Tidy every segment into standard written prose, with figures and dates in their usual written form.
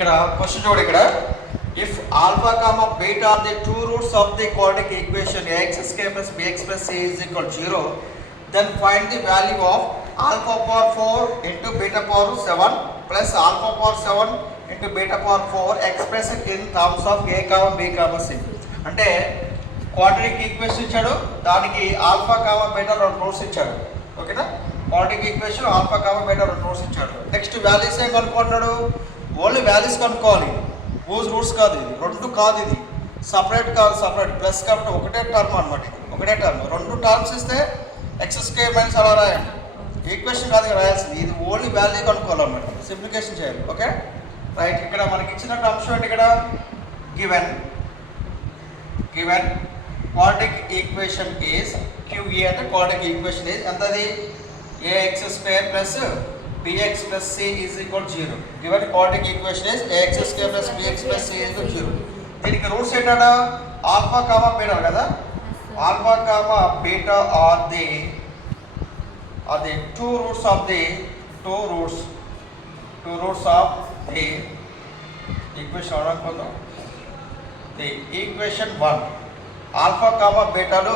ఇక్కడ క్వశ్చన్ చూడు ఇక్కడ if alpha comma beta are the two roots of the quadratic equation ax square plus bx plus c is equal to 0, then find the value of alpha power 4 into beta power 7 plus alpha power 7 into beta power 4 expressed in terms of a comma b comma c. అంటే quadratic equation ఇచ్చాడు, దానికి alpha comma beta రెండు roots ఇచ్చాడు. ఓకేనా, quadratic equation alpha comma beta రెండు roots ఇచ్చాడు. Next values ఏం కనుక్కుంటున్నాడు, only values కనుక్కోవాలి, ఊజ్ రూట్స్ కాదు, ఇది రెండు కాదు, ఇది సపరేట్ కాదు, సపరేట్ ప్లస్ కాబట్టి ఒకటే టర్మ్ అనమాట, ఇది ఒకటే టర్మ్. రెండు టర్మ్స్ ఇస్తే ఎక్స్ స్క్వేర్ మైనస్ అలా రాయండి, ఈక్వేషన్ కాదు రాయాల్సింది, ఇది ఓన్లీ వాల్యూ కనుక్కోవాలన్నమాట, సింప్లిఫికేషన్ చేయాలి. Okay right. ఇక్కడ మనకి ఇచ్చిన అంశం ఏంటి, ఇక్కడ given quadratic equation is QE అంటే quadratic equation is ఎంతది ax square plus bx plus c is equal to 0. given quadratic equation is ax square plus bx plus c is equal to 0. దీనికి roots ఏంటన్నా alpha comma beta కదా, alpha comma beta are the two roots of the equation అనుకుందాం. The equation 1 alpha comma బీటాలు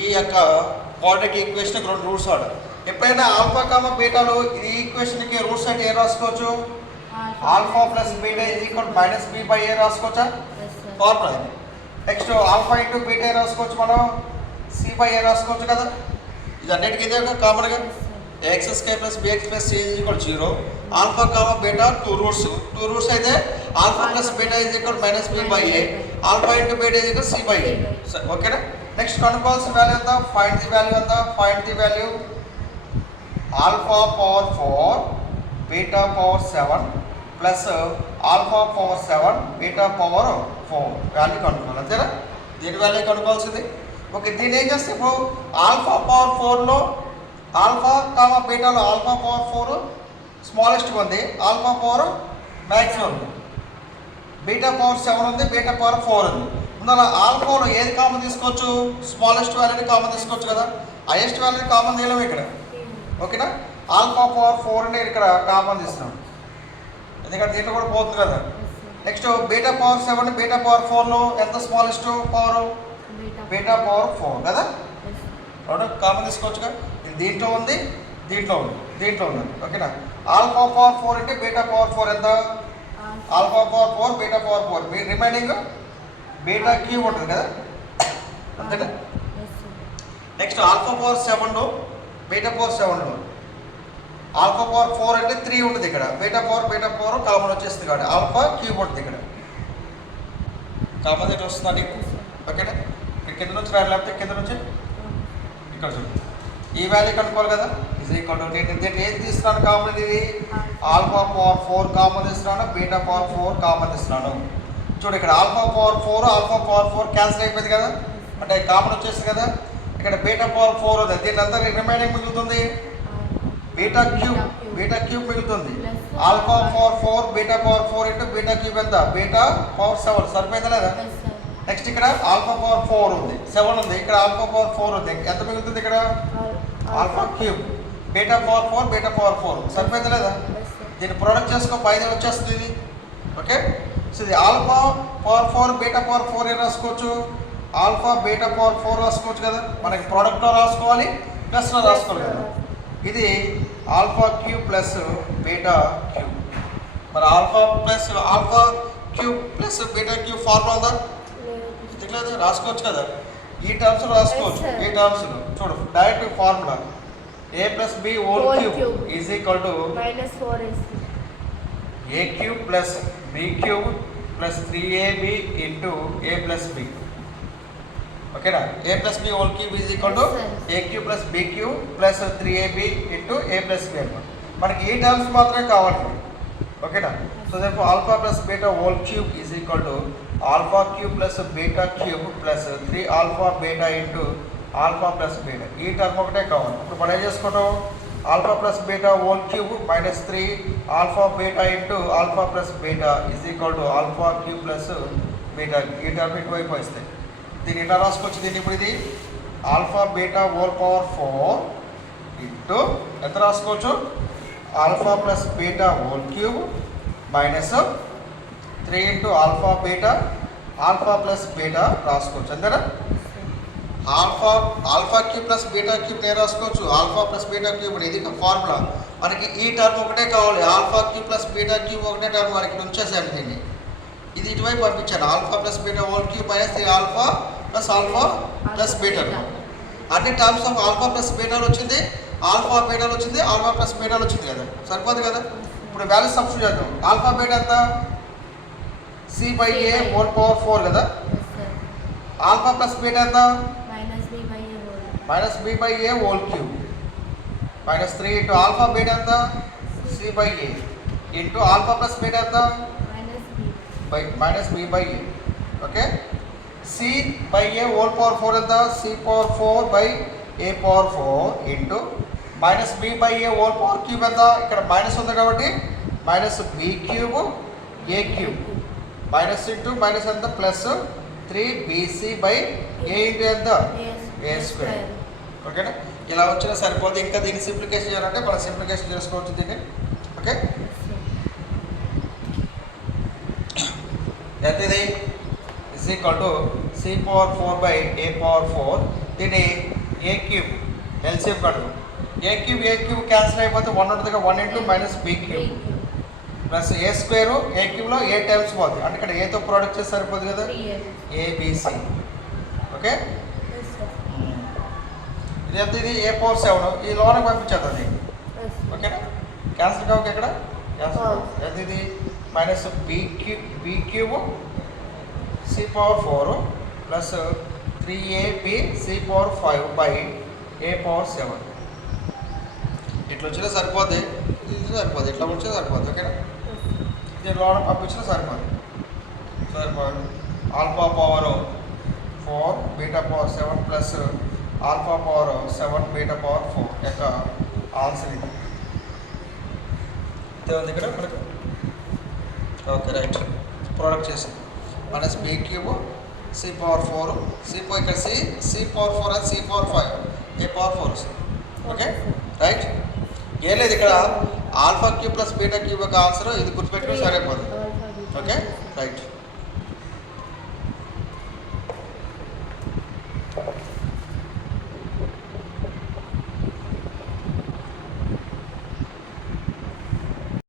ఈ యొక్క quadratic ఈక్వేషన్కి రెండు roots ఆడు. ఎప్పుడైనా ఆల్ఫా కామా బీటాలు ఈ ఈక్వేషన్కి రూట్స్ అంటే ఏం రాసుకోవచ్చు, alpha plus beta is equal minus b by a రాసుకోవచ్చా, ఫార్ములా ఇది. నెక్స్ట్ ఆల్ఫా ఇంటూ బీటా ఏ రాసుకోవచ్చు, మనం సి బై ఏ రాసుకోవచ్చు కదా, ఇది అన్నిటికీ ఇదే కామన్గా x square plus bx plus c is equal 0. Alpha comma beta two roots అయితే alpha plus beta is equal minus b by a, alpha into beta is equal c by a. ఓకేనా. Next కనుక్కోవాల్సిన value ఎంత, find the value alpha power 4 beta power 7 plus alpha power 7 beta power 4 value కనుక్కోవాలి, అంతేనా, దీని value కనుక్కోవాల్సింది. Okay, దీన్ని ఏం చేస్తే ఇప్పుడు ఆల్ఫా పవర్ 4లో ఆల్ఫా కామా బీటాలో ఆల్ఫా పవర్ 4 స్మాలెస్ట్ ఉంది, ఆల్ఫా పవర్ మ్యాక్సిమం ఉంది, బీటా పవర్ 7 ఉంది, బీటా పవర్ 4 ఉంది. అందువల్ల ఆల్ఫాలో ఏది కామన్ తీసుకోవచ్చు, స్మాలెస్ట్ వాల్యూని కామన్ తీసుకోవచ్చు కదా, హైయెస్ట్ వాల్యూని కామన్ తీయలేము ఇక్కడ. ఓకేనా, ఆల్ఫా పవర్ 4ని ఇక్కడ కామన్ తీస్తున్నాం, ఎందుకంటే దీంట్లో కూడా పోతుంది కదా. నెక్స్ట్ బీటా పవర్ 7 బీటా పవర్ 4లో ఎంత స్మాలెస్ట్ పవర్, బీటా పవర్ 4 కదా, రెండు కామన్ తీసుకోవచ్చుగా. ఇది దీంట్లో ఉంది, దీంట్లో ఉంది. ఓకేనా, ఆల్ఫా పవర్ 4 అంటే బీటా పవర్ 4 ఎంత, ఆల్ఫా పవర్ 4 బీటా పవర్ 4, మీ రిమైనింగ్ బీటా క్యూబ్ ఉంటుంది కదా, అంతేనా. నెక్స్ట్ ఆల్ఫా పవర్ 7లో బీటా పవర్ 7లో ఆల్ఫా పవర్ 4 అంటే 3 ఉంటుంది ఇక్కడ, బీటా పవర్ కామన్ వచ్చేస్తుంది కాబట్టి ఆల్ఫా క్యూబ్ ఉంటుంది ఇక్కడ, కామన్ అయితే వస్తుందా నీకు. ఓకేనా, ఇక్కడ కింద నుంచి రాయాలి, లేకపోతే కింద నుంచి ఇక్కడ చూడండి, ఈ వాల్యూ కనుక్కోవాలి కదా. ఈజ్ ఈక్వల్ టు నేను ఏది తీస్తున్నాను కామన్, ఇది ఆల్ఫా పవర్ 4 కామన్ తీస్తున్నాను, బీటా పవర్ 4 కామన్ తీస్తున్నాను. చూడు ఇక్కడ ఆల్ఫా పవర్ 4 క్యాన్సిల్ అయిపోయింది కదా, అంటే కామన్ వచ్చేస్తుంది కదా. ఇక్కడ బీటా పవర్ 4 ఉంది, దీంట్లో రిమైనింగ్ మిగులుతుంది బీటా క్యూబ్ మిగులుతుంది. Alpha power 4 beta power 4 into beta cube ఎంత, బీటా పవర్ 7 సరిపోయిందా లేదా. నెక్స్ట్ ఇక్కడ ఆల్ఫా పవర్ 4 ఉంది, 7 ఉంది, ఇక్కడ ఆల్ఫా పవర్ 4 ఉంది, ఎంత మిగులుతుంది ఇక్కడ ఆల్ఫా క్యూబ్, బీటా పవర్ 4 సరిపోయిందా లేదా. దీన్ని ప్రొడక్ట్ చేసుకో 5 వచ్చేస్తుంది ఇది. ఓకే, సో ఇది ఆల్ఫా పవర్ 4 బీటా పవర్ 4 ఏం రాసుకోవచ్చు, ఆల్ఫా బీటా పవర్ 4 రాసుకోవచ్చు కదా, మనకి ప్రోడక్ట్లో రాసుకోవాలి ప్లస్లో రాసుకోవాలి కదా. ఇది alpha cube plus beta cube, మరి alpha cube plus beta cube formula ఉందా, లేదు, రాసుకోవచ్చు కదా, ఈ టర్మ్స్లో రాసుకోవచ్చు. ఈ టర్మ్స్లో చూడు direct formula a plus b whole cube is equal to a cube plus b cube plus 3ab into a plus b. ఓకేనా, a plus b whole cube is equal to a cube plus b cube plus 3ab into a plus b అనమాట. మనకి ఈ terms మాత్రమే కావాలి. ఓకేనా, so therefore alpha plus beta whole cube is equal to alpha cube plus beta cube plus 3 alpha beta into alpha plus beta. ఈ term ఒకటే కావాలి. ఇప్పుడు మనం ఏం చేసుకుంటాం, alpha plus beta whole cube minus 3 alpha beta into alpha plus beta is equal to alpha cube plus beta. ఈ term ఇటువైపు వస్తాయి. దీన్ని ఇలా రాసుకోవచ్చు, దీన్ని ఇప్పుడు ఇది alpha beta whole power 4 into ఎంత రాసుకోవచ్చు, alpha plus beta whole cube minus 3 into alpha beta alpha plus beta రాసుకోవచ్చు అంతేనా. Alpha cube plus beta cube నేను రాసుకోవచ్చు. ఆల్ఫా ప్లస్ బీటా క్యూబ్ ఇది ఫార్ములా. మనకి ఈ టర్మ్ ఒకటే కావాలి. Alpha cube plus beta cube ఒకటే టర్మ్ మనకి ఉంచేసాను దీన్ని. ఇది ఇటువైపు పంపించాను. Alpha plus beta whole cube minus 3 alpha plus బీటాలు. అన్ని టర్మ్స్ ఆఫ్ ఆల్ఫా ప్లస్ బీటాలు వచ్చింది, ఆల్ఫా బీటాలు వచ్చింది, ఆల్ఫా ప్లస్ బీటాలు వచ్చింది కదా, సరిపోదు కదా. ఇప్పుడు వాల్యూ సబ్స్టిట్యూట్ చేద్దాం. ఆల్ఫా బీటా ఎంత c/a హోల్ పవర్ 4 కదా. ఆల్ఫా ప్లస్ బీటా ఎంత minus b/a whole cube minus 3 into alpha beta ఎంత c/a into alpha plus beta ఎంత minus b/a. Okay. c/a whole power 4 ఎంత c/4/a power 4 into minus b/a whole power cube ఎంత, ఇక్కడ minus ఉంది కాబట్టి minus b cube a cube minus into minus ఎంత plus 3bc/a into ఎంత a square. ఓకేనా. ఇలా వచ్చినా సరిపోతుంది. ఇంకా దీన్ని సింప్లికేషన్ చేయాలంటే మనం సింప్లికేషన్ చేసుకోవచ్చు దీన్ని. ఓకే. ఎంత ఇది is equal to c/4/a power 4. దీన్ని a క్యూబ్ ఎల్సిఎం కడుగు. a క్యూబ్ క్యాన్సిల్ అయిపోతే 1 ఉంటుంది కదా. 1 into minus b cube plus a square a క్యూబ్లో a times పోతుంది అంటే ఇక్కడ ఏతో ప్రోడక్ట్ చేసి సరిపోదు కదా, abc. ఓకే. ఇది ఎంత ఇది a పవర్ 7 ఈ లోనకి పంపించేది. ఓకేనా. క్యాన్సిల్ కావు ఇక్కడ క్యాన్సిల్. ఎంత ఇది minus b cube c power 4 plus 3ab c power 5/a power 7. ఇట్లా వచ్చినా సరిపోద్ది, ఇది సరిపోద్ది, ఇట్లా వచ్చినా సరిపోద్ది. ఓకేనా. ఇది లోన పంపించినా సరిపోద్ది. Alpha power 4 beta power 7 plus alpha power 7 beta power 4 యొక్క ఆన్సర్ ఇది. ఉంది ఇక్కడ మనకు. Okay right. ప్రోడక్ట్ చేసాం minus b cube c power 4 ఇక్కడ c పవర్ 4 అది c పవర్ 5 a పవర్ 4 వస్తుంది. Okay right. ఏం లేదు ఇక్కడ alpha cube plus beta cube యొక్క ఆన్సర్ ఇది గుర్తుపెట్టుకుని సరిపోతుంది. Okay right.